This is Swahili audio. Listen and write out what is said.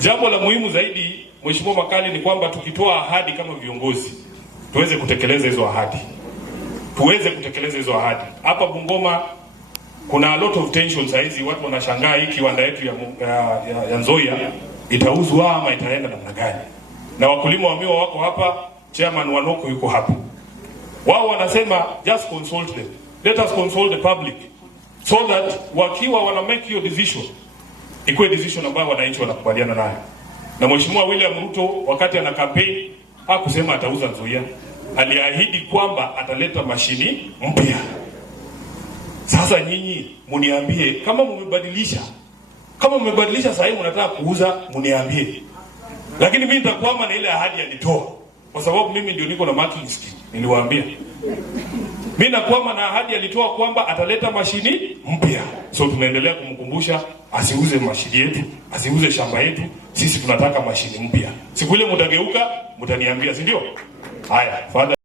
Jambo la muhimu zaidi, Mheshimiwa Makali, ni kwamba tukitoa ahadi kama viongozi tuweze kutekeleza hizo ahadi. Hapa Bungoma kuna a lot of tension saizi, watu wanashangaa hii kiwanda yetu ya Nzoia itauzwa ama itaenda namna gani. Na wakulima wa miwa wako hapa, Chairman Wanoko yuko hapa. Wao wanasema just consult them. Let us consult the public so that wakiwa wana make hiyo decision ikuwe decision ambayo wananchi wanakubaliana nayo. Na Mheshimiwa William Ruto wakati ana campaign hakusema atauza Nzoia. Aliahidi kwamba ataleta mashini mpya. Sasa nyinyi muniambie kama mmebadilisha. Kama mmebadilisha sasa hivi mnataka kuuza, muniambie. Lakini mimi nitakwama na ile ahadi alitoa. Kwa sababu mimi ndio niko na marking scheme. Niliwaambia. Mimi nakwama na ahadi alitoa kwamba ataleta mashini mpya. So tunaendelea kumkumbusha asiuze mashini yetu, asiuze shamba yetu. Sisi tunataka mashini mpya. Siku ile mtageuka, mtaniambia, si ndio? Haya,